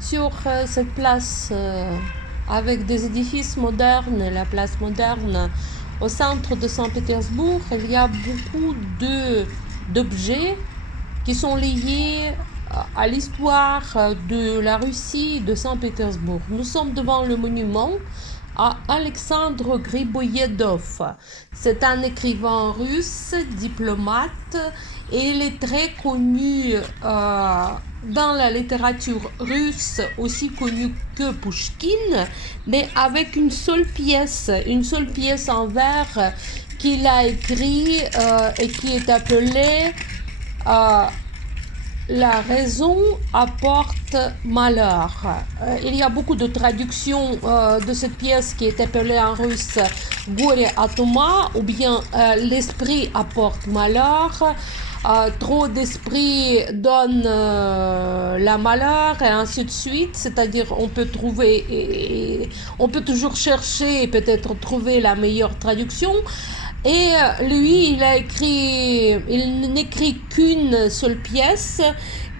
sur cette place avec des édifices modernes, la place moderne au centre de Saint-Pétersbourg, il y a beaucoup d'objets qui sont liés à l'histoire de la Russie de Saint-Pétersbourg. Nous sommes devant le monument à Alexandre Griboyedov. C'est un écrivain russe, diplomate, et il est très connu dans la littérature russe, aussi connu que Pouchkine, mais avec une seule pièce en vers qu'il a écrit et qui est appelée La raison apporte malheur. Il y a beaucoup de traductions de cette pièce qui est appelée en russe Горе от ума ou bien L'esprit apporte malheur. Trop d'esprit donne la malheur et ainsi de suite. C'est-à-dire on peut trouver, on peut toujours chercher et peut-être trouver la meilleure traduction. Et lui, il n'écrit qu'une seule pièce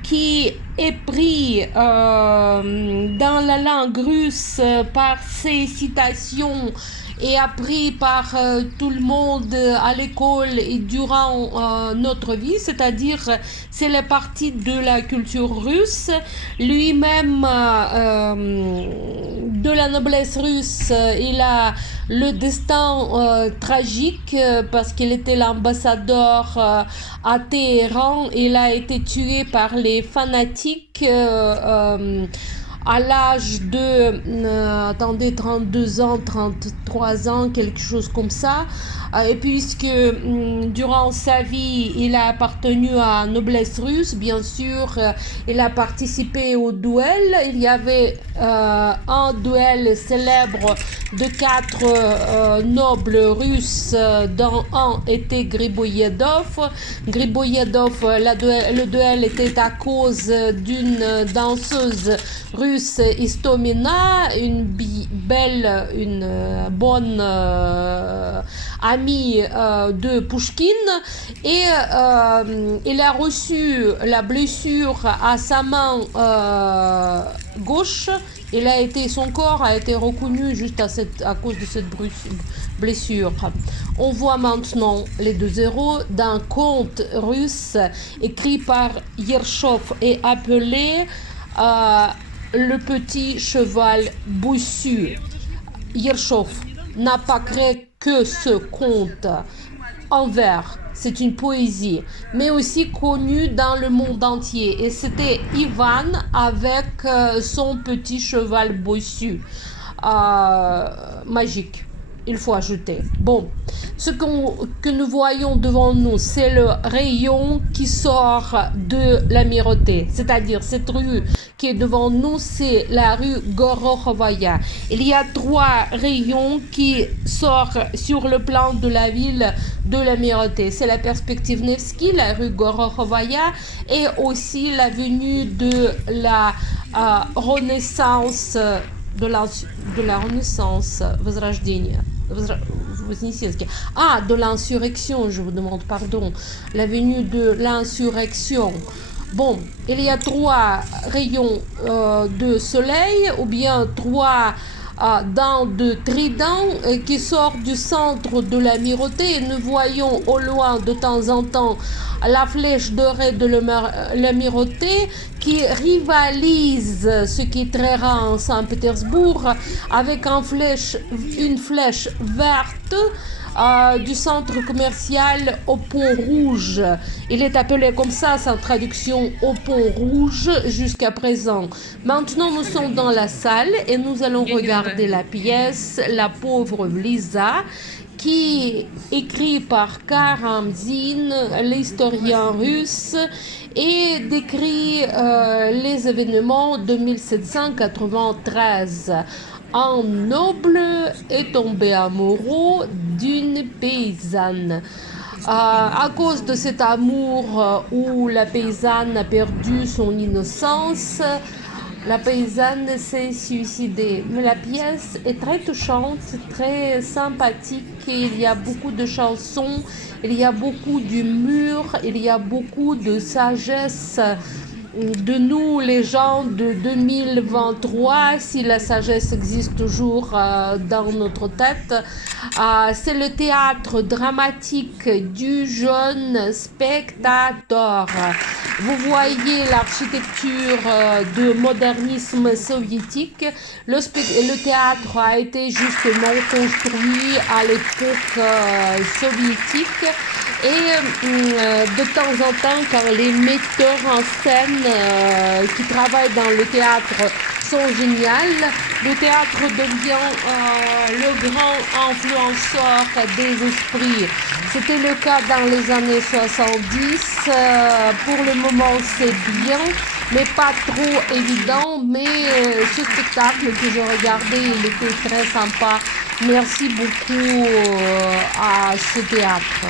qui est prise dans la langue russe par ses citations et appris par tout le monde à l'école et durant notre vie, c'est-à-dire c'est la partie de la culture russe. Lui-même, de la noblesse russe, il a le destin tragique parce qu'il était l'ambassadeur à Téhéran. Il a été tué par les fanatiques à l'âge de, attendez, 32 ans, 33 ans, quelque chose comme ça. Et puisque durant sa vie, il a appartenu à la noblesse russe, bien sûr, il a participé au duel. Il y avait un duel célèbre de 4 nobles russes, dont un était Griboyedov. Griboyedov, le duel était à cause d'une danseuse russe, Istomina, une bonne amie de Pouchkine, et il a reçu la blessure à sa main gauche. Son corps a été reconnu juste à cause de cette blessure. On voit maintenant les 2 héros d'un conte russe écrit par Yershov et appelé Le petit cheval bossu. Yershov n'a pas créé que ce conte en vers, c'est une poésie, mais aussi connue dans le monde entier. Et c'était Ivan avec son petit cheval bossu, magique. Il faut ajouter. Bon, ce que nous voyons devant nous, c'est le rayon qui sort de l'Amirauté. C'est-à-dire, cette rue qui est devant nous, c'est la rue Gorokhovaya. Il y a 3 rayons qui sortent sur le plan de la ville de l'Amirauté. C'est la perspective Nevsky, la rue Gorokhovaya, et aussi l'avenue de la Renaissance, de la Renaissance, Возрождение. De l'insurrection, je vous demande pardon. L'avenue de l'insurrection. Bon, il y a 3 rayons de soleil, ou bien 3 dents de trident qui sortent du centre de l'Amirauté, et nous voyons au loin de temps en temps la flèche dorée de l'Amirauté qui rivalise, ce qui est très rare en Saint-Pétersbourg, avec une flèche verte du centre commercial au Pont Rouge. Il est appelé comme ça, sa traduction, au Pont Rouge jusqu'à présent. Maintenant, nous sommes dans la salle et nous allons regarder la pièce La pauvre Lisa, qui écrit par Karamzin, l'historien russe, et décrit les événements de 1793. Un noble est tombé amoureux d'une paysanne. À cause de cet amour où la paysanne a perdu son innocence, la paysanne s'est suicidée. Mais la pièce est très touchante, très sympathique. Il y a beaucoup de chansons, il y a beaucoup d'humour, il y a beaucoup de sagesse de nous, les gens de 2023, si la sagesse existe toujours dans notre tête, c'est le théâtre dramatique du jeune spectateur. Vous voyez l'architecture de modernisme soviétique. Le théâtre a été justement construit à l'époque soviétique. Et de temps en temps, quand les metteurs en scène qui travaillent dans le théâtre sont géniales, le théâtre devient le grand influenceur des esprits. C'était le cas dans les années 70. Pour le moment, c'est bien, mais pas trop évident. Mais ce spectacle que je regardais, il était très sympa. Merci beaucoup à ce théâtre.